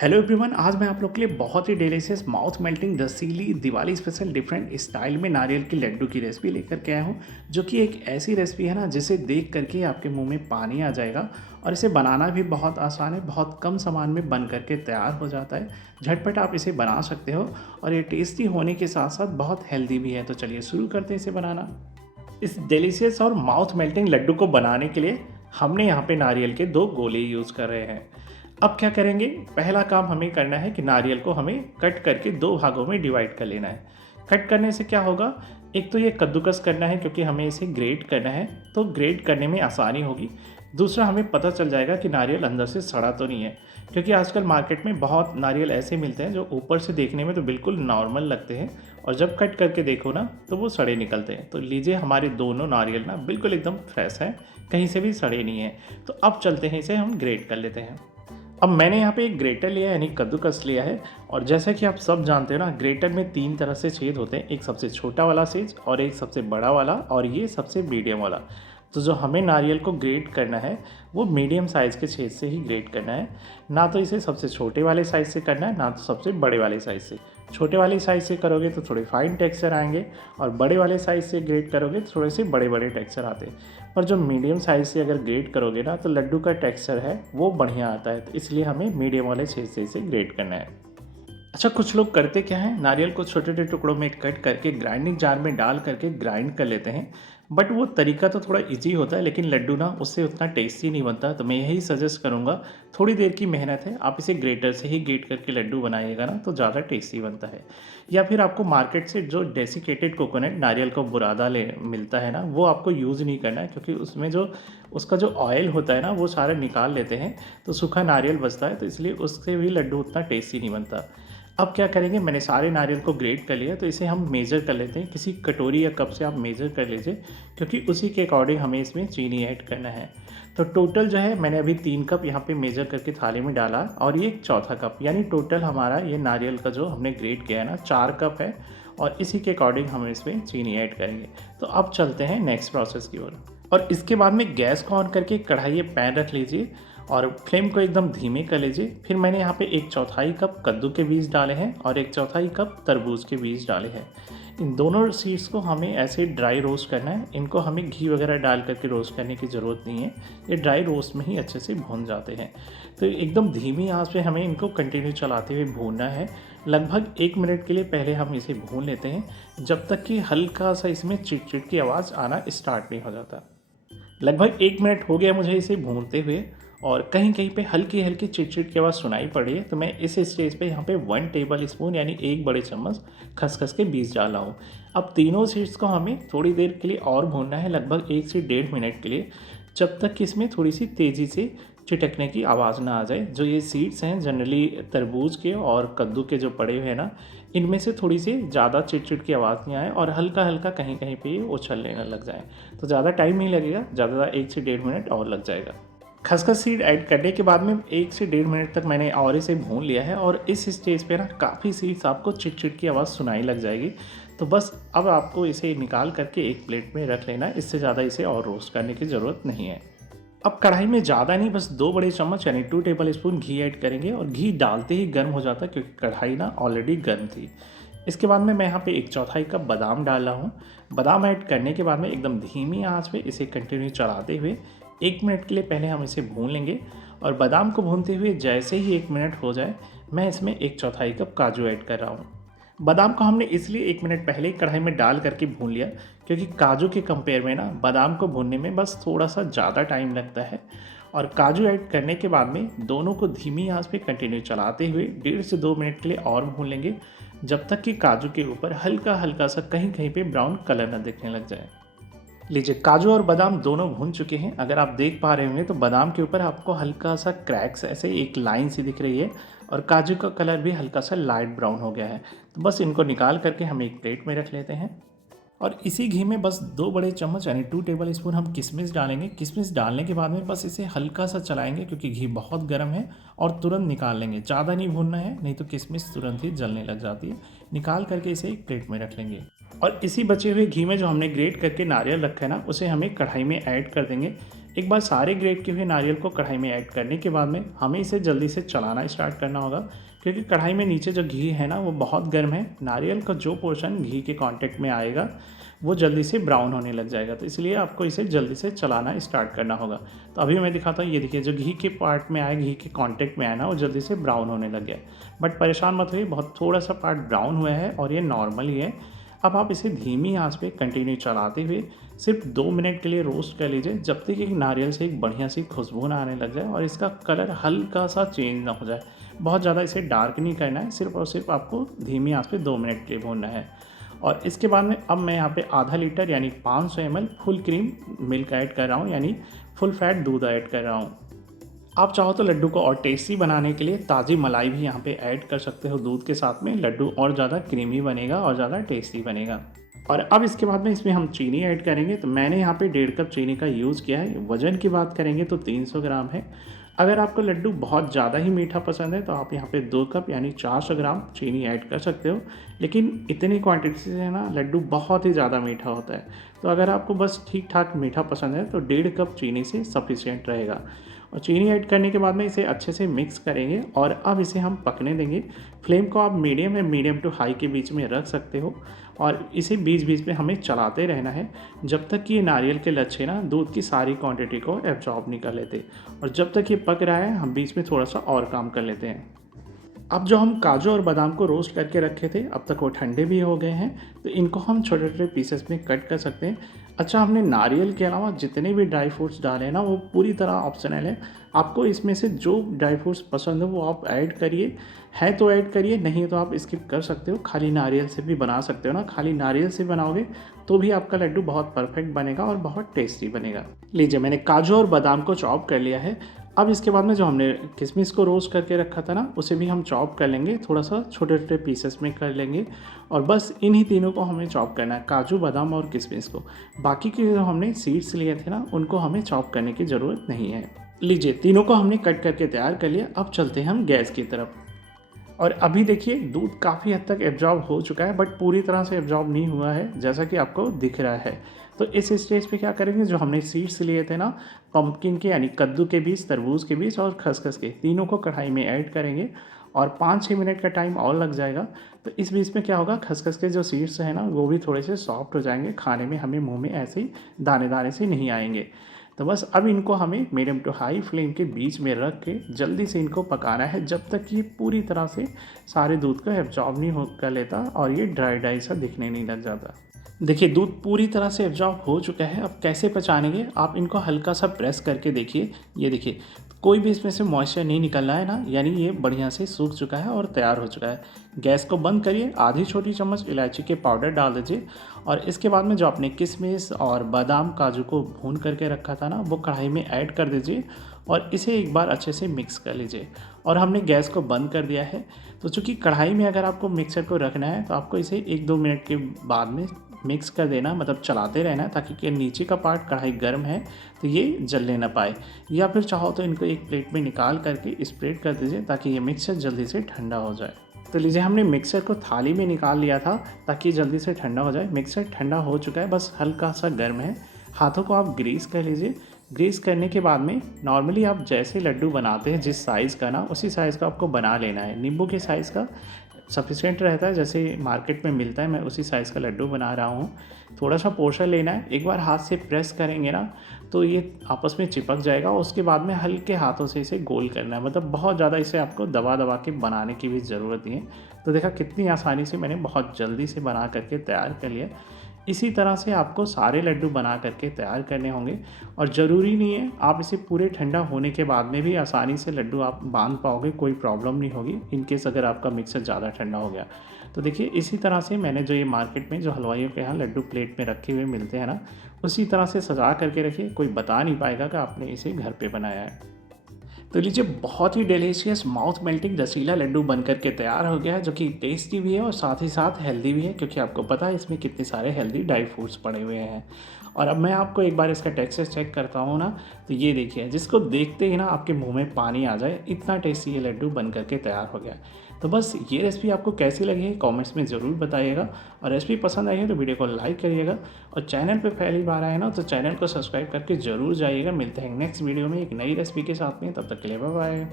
Hello everyone, आज मैं आप लोग के लिए बहुत ही डिलीशियस माउथ मेल्टिंग रसीली दिवाली स्पेशल डिफरेंट स्टाइल में नारियल के लड्डू की रेसिपी लेकर के आया हूँ। जो कि एक ऐसी रेसिपी है ना जिसे देख करके आपके मुंह में पानी आ जाएगा। और इसे बनाना भी बहुत आसान है, बहुत कम सामान में बन करके तैयार हो जाता है। झटपट आप इसे बना सकते हो और ये टेस्टी होने के साथ साथ बहुत हेल्दी भी है। तो चलिए शुरू करते हैं इसे बनाना। इस डिलीशियस और माउथ मेल्टिंग लड्डू को बनाने के लिए हमने यहाँ पे नारियल के 2 गोले यूज़ कर रहे हैं। अब क्या करेंगे, पहला काम हमें करना है कि नारियल को हमें कट करके 2 भागों में डिवाइड कर लेना है। कट करने से क्या होगा, एक तो ये कद्दूकस करना है क्योंकि हमें इसे ग्रेट करना है, तो ग्रेट करने में आसानी होगी। दूसरा, हमें पता चल जाएगा कि नारियल अंदर से सड़ा तो नहीं है, क्योंकि आजकल मार्केट में बहुत नारियल ऐसे मिलते हैं जो ऊपर से देखने में तो बिल्कुल नॉर्मल लगते हैं और जब कट करके देखो ना तो वो सड़े निकलते हैं। तो लीजिए, हमारे दोनों नारियल ना बिल्कुल एकदम फ्रेश हैं, कहीं से भी सड़े नहीं हैं। तो अब चलते हैं, इसे हम ग्रेट कर लेते हैं। अब मैंने यहाँ पे एक ग्रेटर लिया है, यानी कद्दूकस लिया है। और जैसा कि आप सब जानते हो ना, ग्रेटर में 3 तरह से छेद होते हैं, एक सबसे छोटा वाला छेद और एक सबसे बड़ा वाला और ये सबसे मीडियम वाला। तो जो हमें नारियल को ग्रेट करना है वो मीडियम साइज़ के छेद से ही ग्रेट करना है। ना तो इसे सबसे छोटे वाले साइज़ से करना है, ना तो सबसे बड़े वाले साइज़ से। छोटे वाले साइज़ से करोगे तो थोड़े फाइन टेक्सचर आएंगे और बड़े वाले साइज़ से ग्रेट करोगे तो थोड़े से बड़े बड़े टेक्सचर आते हैं। पर जो मीडियम साइज़ से अगर ग्रेट करोगे ना तो लड्डू का टेक्सचर है वो बढ़िया आता है। तो इसलिए हमें मीडियम वाले छेद से इसे ग्रेट करना है। अच्छा, कुछ लोग करते क्या हैं, नारियल को छोटे छोटे टुकड़ों में कट करके ग्राइंडिंग जार में डाल करके ग्राइंड कर लेते हैं। बट वो तरीका तो थोड़ा इजी होता है, लेकिन लड्डू ना उससे उतना टेस्टी नहीं बनता। तो मैं यही सजेस्ट करूँगा, थोड़ी देर की मेहनत है, आप इसे ग्रेटर से ही ग्रेट करके लड्डू बनाइएगा ना तो ज़्यादा टेस्टी बनता है। या फिर आपको मार्केट से जो डेसिकेटेड कोकोनट नारियल का बुरादा ले मिलता है ना, वो आपको यूज़ नहीं करना है, क्योंकि उसमें जो उसका जो ऑयल होता है ना वो सारा निकाल लेते हैं, तो सूखा नारियल बचता है। तो इसलिए उससे भी लड्डू उतना टेस्टी नहीं बनता। अब क्या करेंगे, मैंने सारे नारियल को ग्रेट कर लिया, तो इसे हम मेज़र कर लेते हैं। किसी कटोरी या कप से आप मेज़र कर लीजिए, क्योंकि उसी के अकॉर्डिंग हमें इसमें चीनी ऐड करना है। तो टोटल जो है, मैंने अभी 3 कप यहाँ पे मेज़र करके थाली में डाला और ये एक चौथा कप, यानी टोटल हमारा ये नारियल का जो हमने ग्रेट किया है ना 4 कप है। और इसी के अकॉर्डिंग हम इसमें चीनी ऐड करेंगे। तो अब चलते हैं नेक्स्ट प्रोसेस की ओर। और इसके बाद में गैस को ऑन करके कढ़ाई पैन रख लीजिए और फ्लेम को एकदम धीमे कर लीजिए। फिर मैंने यहाँ पे 1/4 कप कद्दू के बीज डाले हैं और 1/4 कप तरबूज के बीज डाले हैं। इन दोनों सीड्स को हमें ऐसे ड्राई रोस्ट करना है। इनको हमें घी वगैरह डाल करके रोस्ट करने की ज़रूरत नहीं है, ये ड्राई रोस्ट में ही अच्छे से भून जाते हैं। तो एकदम धीमी आंच पे हमें इनको कंटिन्यू चलाते हुए भूनना है। लगभग 1 मिनट के लिए पहले हम इसे भून लेते हैं, जब तक कि हल्का सा इसमें चिट-चिट की आवाज़ आना स्टार्ट नहीं हो जाता। लगभग 1 मिनट हो गया मुझे इसे भूनते हुए और कहीं-कहीं पे हल्की-हल्की चिट-चिट की आवाज़ सुनाई पड़ रही है। तो मैं इस स्टेज पे यहाँ पे 1 टेबल स्पून यानी 1 बड़े चम्मच खसखस के बीज डाला हूँ। अब तीनों सीड्स को हमें थोड़ी देर के लिए और भूनना है, लगभग 1 से 1.5 मिनट के लिए, जब तक कि इसमें थोड़ी सी तेज़ी से छिटकने की आवाज़ ना आ जाए। जो ये सीड्स हैं जनरली तरबूज के और कद्दू के जो पड़े हुए हैं ना, इनमें से थोड़ी सी ज़्यादा चिट-चिट की आवाज़ नहीं आए और हल्का-हल्का कहीं-कहीं पे ये उछलने ना लग जाए। तो ज़्यादा टाइम नहीं लगेगा, ज़्यादा 1 से 1.5 मिनट और लग जाएगा। खसखस सीड ऐड करने के बाद में 1 से 1.5 मिनट तक मैंने और इसे भून लिया है और इस स्टेज पे ना काफ़ी सीड्स आपको चिट-चिट की आवाज़ सुनाई लग जाएगी। तो बस अब आपको इसे निकाल करके एक प्लेट में रख लेना है, इससे ज़्यादा इसे और रोस्ट करने की ज़रूरत नहीं है। अब कढ़ाई में ज़्यादा नहीं, बस 2 बड़े चम्मच यानी 2 टेबल स्पून घी ऐड करेंगे और घी डालते ही गर्म हो जाता है, क्योंकि कढ़ाई ना ऑलरेडी गर्म थी। इसके बाद में मैं यहाँ पे 1/4 कप बादाम डाल रहा हूँ। बादाम ऐड करने के बाद में एकदम धीमी आंच पे इसे कंटिन्यू चलाते हुए 1 मिनट के लिए पहले हम इसे भून लेंगे। और बादाम को भूनते हुए जैसे ही 1 मिनट हो जाए, मैं इसमें 1/4 कप काजू ऐड कर रहा हूँ। बादाम को हमने इसलिए 1 मिनट पहले ही कढ़ाई में डाल करके भून लिया, क्योंकि काजू के कंपेयर में ना बादाम को भूनने में बस थोड़ा सा ज़्यादा टाइम लगता है। और काजू ऐड करने के बाद में दोनों को धीमी आंच पे कंटिन्यू चलाते हुए 1.5 से 2 मिनट के लिए और भून लेंगे, जब तक कि काजू के ऊपर हल्का हल्का सा कहीं कहीं पे ब्राउन कलर ना दिखने लग जाए। लीजिए, काजू और बादाम दोनों भून चुके हैं। अगर आप देख पा रहे होंगे तो बादाम के ऊपर आपको हल्का सा क्रैक्स, ऐसे एक लाइन सी दिख रही है और काजू का कलर भी हल्का सा लाइट ब्राउन हो गया है। तो बस इनको निकाल करके हम एक प्लेट में रख लेते हैं। और इसी घी में बस 2 बड़े चम्मच यानी 2 टेबल स्पून हम किशमिश डालेंगे। किशमिश डालने के बाद में बस इसे हल्का सा चलाएंगे, क्योंकि घी बहुत गर्म है, और तुरंत निकाल लेंगे। ज़्यादा नहीं भूनना है, नहीं तो किशमिश तुरंत ही जलने लग जाती है। निकाल करके इसे एक प्लेट में रख लेंगे। और इसी बचे हुए घी में जो हमने ग्रेट करके नारियल रखा है ना, उसे हमें कढ़ाई में ऐड कर देंगे। एक बार सारे ग्रेट किए हुए नारियल को कढ़ाई में ऐड करने के बाद में हमें इसे जल्दी से चलाना स्टार्ट करना होगा, क्योंकि कढ़ाई में नीचे जो घी है ना वो बहुत गर्म है। नारियल का जो पोर्शन घी के कांटेक्ट में आएगा वो जल्दी से ब्राउन होने लग जाएगा, तो इसलिए आपको इसे जल्दी से चलाना स्टार्ट करना होगा। तो अभी मैं दिखाता हूँ, ये देखिए जो घी के पार्ट में आया, घी के कांटेक्ट में आया ना, वो जल्दी से ब्राउन होने लग गया। बट परेशान मत होइए, बहुत थोड़ा सा पार्ट ब्राउन हुआ है और ये नॉर्मल ही है। अब आप इसे धीमी आंच पे कंटिन्यू चलाते हुए सिर्फ 2 मिनट के लिए रोस्ट कर लीजिए, जब तक एक नारियल से एक बढ़िया सी खुशबू ना आने लग जाए और इसका कलर हल्का सा चेंज ना हो जाए। बहुत ज़्यादा इसे डार्क नहीं करना है, सिर्फ और सिर्फ आपको धीमी आंच पे 2 मिनट के लिए भूनना है। और इसके बाद में अब मैं यहाँ पे आधा लीटर यानी 500 ml full cream milk add कर रहा हूँ, यानी फुल फैट दूध ऐड कर रहा हूँ। आप चाहो तो लड्डू को और टेस्टी बनाने के लिए ताज़ी मलाई भी यहाँ पे ऐड कर सकते हो दूध के साथ में। लड्डू और ज़्यादा क्रीमी बनेगा और ज़्यादा टेस्टी बनेगा। और अब इसके बाद में इसमें हम चीनी ऐड करेंगे। तो मैंने यहाँ पे 1.5 कप चीनी का यूज़ किया है। वज़न की बात करेंगे तो 300 ग्राम है। अगर आपको लड्डू बहुत ज़्यादा ही मीठा पसंद है तो आप यहाँ पे 2 कप यानी 400 ग्राम चीनी ऐड कर सकते हो, लेकिन इतनी क्वांटिटी से है ना लड्डू बहुत ही ज़्यादा मीठा होता है। तो अगर आपको बस ठीक ठाक मीठा पसंद है तो 1.5 कप चीनी से सफिशिएंट रहेगा। और चीनी ऐड करने के बाद में इसे अच्छे से मिक्स करेंगे और अब इसे हम पकने देंगे। फ्लेम को आप मीडियम या मीडियम टू हाई के बीच में रख सकते हो और इसे बीच बीच में हमें चलाते रहना है जब तक कि ये नारियल के लच्छे ना दूध की सारी क्वांटिटी को एब्जॉर्ब नहीं कर लेते। और जब तक ये पक रहा है हम बीच में थोड़ा सा और काम कर लेते हैं। अब जो हम काजू और बादाम को रोस्ट करके रखे थे, अब तक वो ठंडे भी हो गए हैं, तो इनको हम छोटे छोटे पीसेस में कट कर सकते हैं। अच्छा, हमने नारियल के अलावा जितने भी ड्राई फ्रूट्स डाले हैं ना वो पूरी तरह ऑप्शनल है। आपको इसमें से जो ड्राई फ्रूट्स पसंद हो वो आप ऐड करिए, है तो ऐड करिए, नहीं तो आप स्किप कर सकते हो। खाली नारियल से भी बना सकते हो ना, खाली नारियल से बनाओगे तो भी आपका लड्डू बहुत परफेक्ट बनेगा और बहुत टेस्टी बनेगा। लीजिए, मैंने काजू और बादाम को चॉप कर लिया है। अब इसके बाद में जो हमने किशमिश को रोस्ट करके रखा था ना उसे भी हम चॉप कर लेंगे, थोड़ा सा छोटे छोटे पीसेस में कर लेंगे। और बस इन्हीं तीनों को हमें चॉप करना है, काजू बादाम और किशमिश को। बाकी के जो हमने सीड्स लिए थे ना उनको हमें चॉप करने की ज़रूरत नहीं है। लीजिए, तीनों को हमने कट करके तैयार कर लिया। अब चलते हैं हम गैस की तरफ। और अभी देखिए दूध काफ़ी हद तक एब्जॉर्ब हो चुका है, बट पूरी तरह से एब्जॉर्ब नहीं हुआ है जैसा कि आपको दिख रहा है। तो इस स्टेज पे क्या करेंगे, जो हमने सीड्स लिए थे ना पंपकिन के यानी कद्दू के बीज, तरबूज के बीज और खसखस के, तीनों को कढ़ाई में ऐड करेंगे और 5-6 मिनट का टाइम और लग जाएगा। तो इस बीच में क्या होगा, खसखस के जो सीड्स हैं ना वो भी थोड़े से सॉफ्ट हो जाएंगे, खाने में हमें मुँह में ऐसे ही दाने दाने से नहीं आएंगे। तो बस अब इनको हमें मीडियम टू हाई फ्लेम के बीच में रख के जल्दी से इनको पकाना है जब तक कि ये पूरी तरह से सारे दूध को एब्जॉर्ब नहीं हो कर लेता और ये ड्राई ड्राई सा दिखने नहीं लग जाता। देखिए, दूध पूरी तरह से एब्जॉर्ब हो चुका है। अब कैसे पचाएंगे, आप इनको हल्का सा प्रेस करके देखिए। ये देखिए, कोई भी इसमें से मॉइस्चर नहीं निकल रहा है ना, यानी ये बढ़िया से सूख चुका है और तैयार हो चुका है। गैस को बंद करिए, आधी छोटी चम्मच इलायची के पाउडर डाल दीजिए और इसके बाद में जो आपने किशमिश और बादाम काजू को भून करके रखा था ना वो कढ़ाई में ऐड कर दीजिए और इसे एक बार अच्छे से मिक्स कर लीजिए। और हमने गैस को बंद कर दिया है। तो चूँकि कढ़ाई में अगर आपको मिक्सर को रखना है तो आपको इसे 1-2 मिनट के बाद में मिक्स कर देना, मतलब चलाते रहना, ताकि कि नीचे का पार्ट कढ़ाई गर्म है तो ये जलने ना पाए। या फिर चाहो तो इनको एक प्लेट में निकाल करके स्प्रेड कर दीजिए ताकि ये मिक्सर जल्दी से ठंडा हो जाए। तो लीजिए, हमने मिक्सर को थाली में निकाल लिया था ताकि जल्दी से ठंडा हो जाए। मिक्सर ठंडा हो चुका है, बस हल्का सा गर्म है। हाथों को आप ग्रीस कर लीजिए। ग्रीस करने के बाद में नॉर्मली आप जैसे लड्डू बनाते हैं जिस साइज़ का ना, उसी साइज़ का आपको बना लेना है। नींबू के साइज़ का सफिशिएंट रहता है, जैसे मार्केट में मिलता है, मैं उसी साइज़ का लड्डू बना रहा हूँ। थोड़ा सा पोर्शन लेना है, एक बार हाथ से प्रेस करेंगे ना तो ये आपस में चिपक जाएगा। उसके बाद में हल्के हाथों से इसे गोल करना है, मतलब बहुत ज़्यादा इसे आपको दबा दबा के बनाने की भी ज़रूरत नहीं है। तो देखा कितनी आसानी से मैंने बहुत जल्दी से बना करके तैयार कर लिया। इसी तरह से आपको सारे लड्डू बना करके तैयार करने होंगे और ज़रूरी नहीं है आप इसे पूरे ठंडा होने के बाद में भी आसानी से लड्डू आप बांध पाओगे, कोई प्रॉब्लम नहीं होगी इन केस अगर आपका मिक्सर ज़्यादा ठंडा हो गया। तो देखिए, इसी तरह से मैंने जो ये मार्केट में जो हलवाइयों के यहाँ लड्डू प्लेट में रखे हुए मिलते हैं ना, उसी तरह से सजा करके रखिए, कोई बता नहीं पाएगा कि आपने इसे घर पे बनाया है। तो लीजिए, बहुत ही डिलीशियस माउथ मेल्टिंग रसीला लड्डू बनकर के तैयार हो गया है, जो कि टेस्टी भी है और साथ ही साथ हेल्दी भी है, क्योंकि आपको पता है इसमें कितने सारे हेल्दी ड्राई फ्रूट्स पड़े हुए हैं। और अब मैं आपको एक बार इसका टेक्सचर चेक करता हूँ ना, तो ये देखिए जिसको देखते ही ना आपके मुंह में पानी आ जाए, इतना टेस्टी ये लड्डू बन करके तैयार हो गया। तो बस ये रेसिपी आपको कैसी लगी है कमेंट्स में ज़रूर बताइएगा, और रेसिपी पसंद आई है तो वीडियो को लाइक करिएगा, और चैनल पे पहली बार आए ना तो चैनल को सब्सक्राइब करके ज़रूर जाइएगा। मिलते हैं नेक्स्ट वीडियो में एक नई रेसिपी के साथ में, तब तक के लिए बाय बाय।